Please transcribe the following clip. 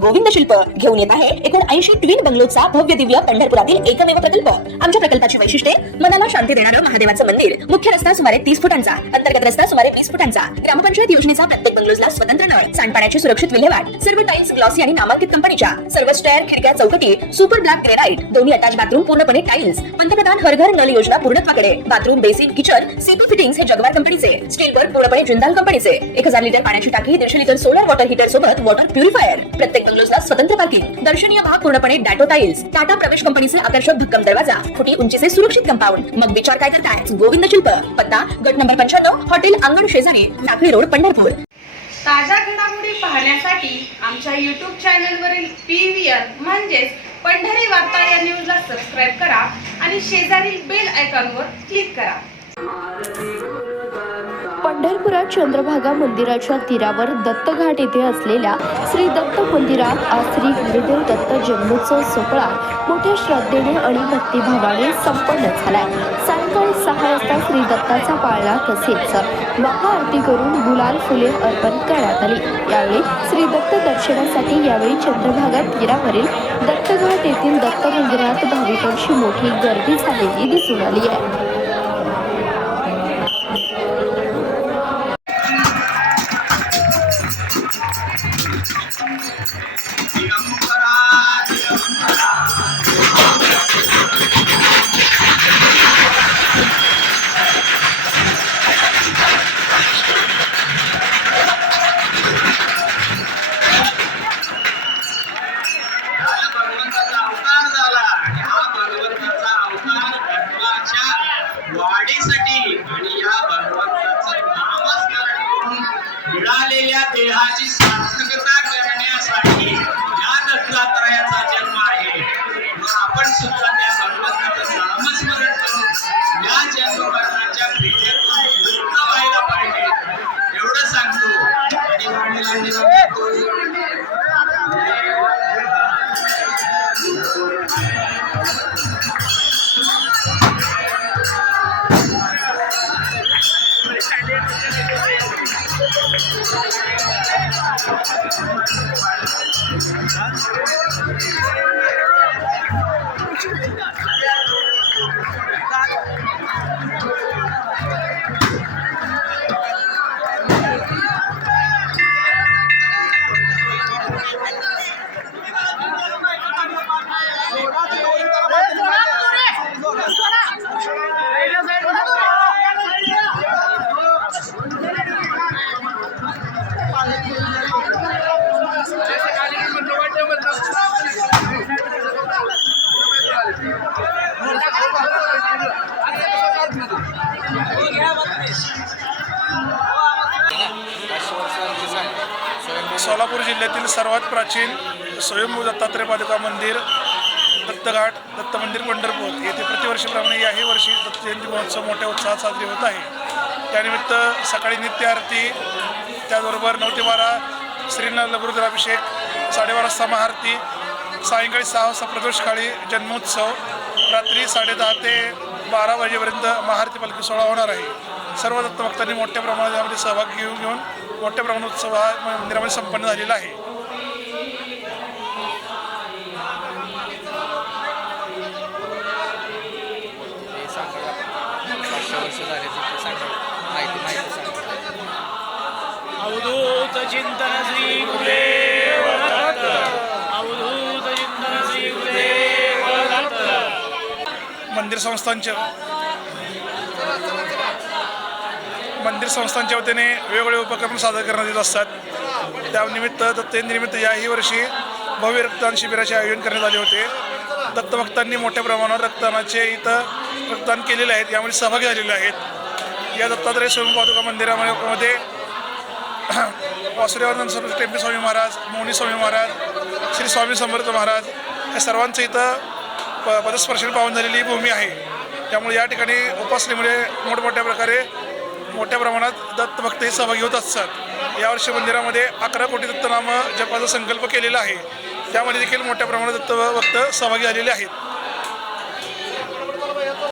गोविंद शिल्प घेऊन येत आहे 79 ट्विन बंगलोचा भव्य दिव्य पंढरपुरातील एकमेव प्रकल्प। आमच्या प्रकल्पाची वैशिष्ट्ये मनाला शांती देणारं महादेवाचं मंदिर, मुख्य रस्ता सुमारे 30 फुटांचा, अंतर्गत रस्ता सुमारे 20 फुटांचा, ग्रामपंचायत योजनेचा प्रत्येक बंगलोजला स्वतंत्र नळ, सांडपाण्याची सुरक्षित विल्हेवाट, सर्व टाइल्स ग्लॉसी आणि नामांकित कंपनीच्या, सर्व स्टेअर, खिडक्या, चौकटी सुपर ब्लॅक ग्रेनाइट, दोन्ही अटॅच बाथरूम पूर्णपणे टाइल्स, पंतप्रधान हर घर नल योजना पूर्णत्वाकडे, bathroom, basin, kitchen, CP fittings हे जगवार कंपनीचे, स्टील वर्क पूर्णपणे जिंदाल कंपनीचे, 1000 लिटर पाण्याची टाकी, 150 लिटर सोलर वॉटर हीटर सोबत वॉटर प्युरिफायर, प्रत्येक बंगलोजला स्वतंत्र पार्किंग, दर्शनीय भाग पूर्णपणे डॅटो टाइल्स, टाटा प्रवेश कंपनीचे आकर्षक भक्कम दरवाजा, फुटी उंचीचे सुरक्षित कंपाऊंड। मग विचार काय करताय? गोविंद शिल्प, पत्ता गट नंबर 95, हॉटेल अंगण शेजारी, टाकळी रोड, पंढरपूर। ताज्या घडामोडी पाहण्यासाठी आमच्या YouTube चॅनलवरील PVR म्हणजेच पंढरी वार्ता या न्यूजला सबस्क्राइब करा आणि शेजारील बेल आयकॉनवर क्लिक करा। पंढरपुरात चंद्रभागा मंदिराच्या तीरावर दत्तघाट येथे असलेल्या श्री दत्त मंदिरात आज श्री गुरुदेव दत्त जन्मोत्सव सोहळा मोठ्या श्रद्धेने आणि भक्तिभावाने संपन्न झालाय। सायंकाळी 6 वाजता श्री दत्ताचा पाळणा तसेच महाआरती करून गुलाल फुले अर्पण करण्यात आली। यावेळी श्री दत्त दर्शनासाठी यावेळी चंद्रभागा तीरावरील दत्तघाट येथील दत्त मंदिरात भाविकांची मोठी गर्दी झालेली दिसून आली आहे। वाढीसाठी आणि या भगवंताचं नामस्मरण करून मिळालेल्या देहाची सार्थकता करण्यासाठी या दत्तात्रयाचा जन्म आहे। मग आपण सुद्धा त्या भगवंताचं नामस्मरण करून या जन्मकरणाच्या पीठेतून मुक्त व्हायला पाहिजे एवढं सांगतो आणि सोलापूर जिल्ह्यातील सर्वात प्राचीन स्वयंभू दत्तात्रय पादुका मंदिर दत्तघाट दत्त मंदिर पंढरपूर येथे प्रतिवर्षीप्रमाणे याही वर्षी दत्त जयंती महोत्सव मोठ्या उत्साहात साजरी होत आहे। त्यानिमित्त सकाळी नित्य आरती, त्याचबरोबर 9 ते 12 श्रीनाथ गुरुद्राभिषेक, 12:30 वाजता महाआरती, सायंकाळी 6 वाजता प्रदोषकाळी जन्मोत्सव, रात्री 10:30 ते 12 वाजेपर्यंत महाआरती पालखी सोहळा होणार आहे। सर्व दत्तभक्तांनी मोठ्या प्रमाणात यामध्ये सहभाग घेऊन मोठ्या प्रमाणात उत्सव हा मंदिरामध्ये संपन्न झालेला आहे। अवधूत चिंतन श्री गुरुदेव दत्त, अवधूत चिंतन श्री गुरुदेव दत्त। मंदिर संस्थांच्या वतीने वेगवेगळे उपक्रम सादर करण्यात येत असतात। त्यानिमित्त दत्तजयंतीनिमित्त याही वर्षी भव्य रक्तदान शिबिराचे आयोजन करण्यात आले होते। दत्तभक्तांनी मोठ्या प्रमाणावर रक्तदानाचे इथं रक्तदान केलेले आहेत, यामध्ये सहभागी झालेले आहेत। या दत्तात्रय स्वयंभू पादुका मंदिरामध्ये वासुदेवानंद टेंबे स्वामी महाराज, मौनी स्वामी महाराज, श्री स्वामी समर्थ महाराज या सर्वांचं इथं पदस्पर्शाने पावन झालेली भूमी आहे। त्यामुळे या ठिकाणी उपासनेमुळे मोठ्या प्रमाणात दत्तभक्त हे सहभागी होत असतात। यावर्षी मंदिरामध्ये 11 कोटी दत्तनाम जपाचा संकल्प केलेला आहे, त्यामध्ये देखील मोठ्या प्रमाणात दत्तभक्त सहभागी झालेले आहेत।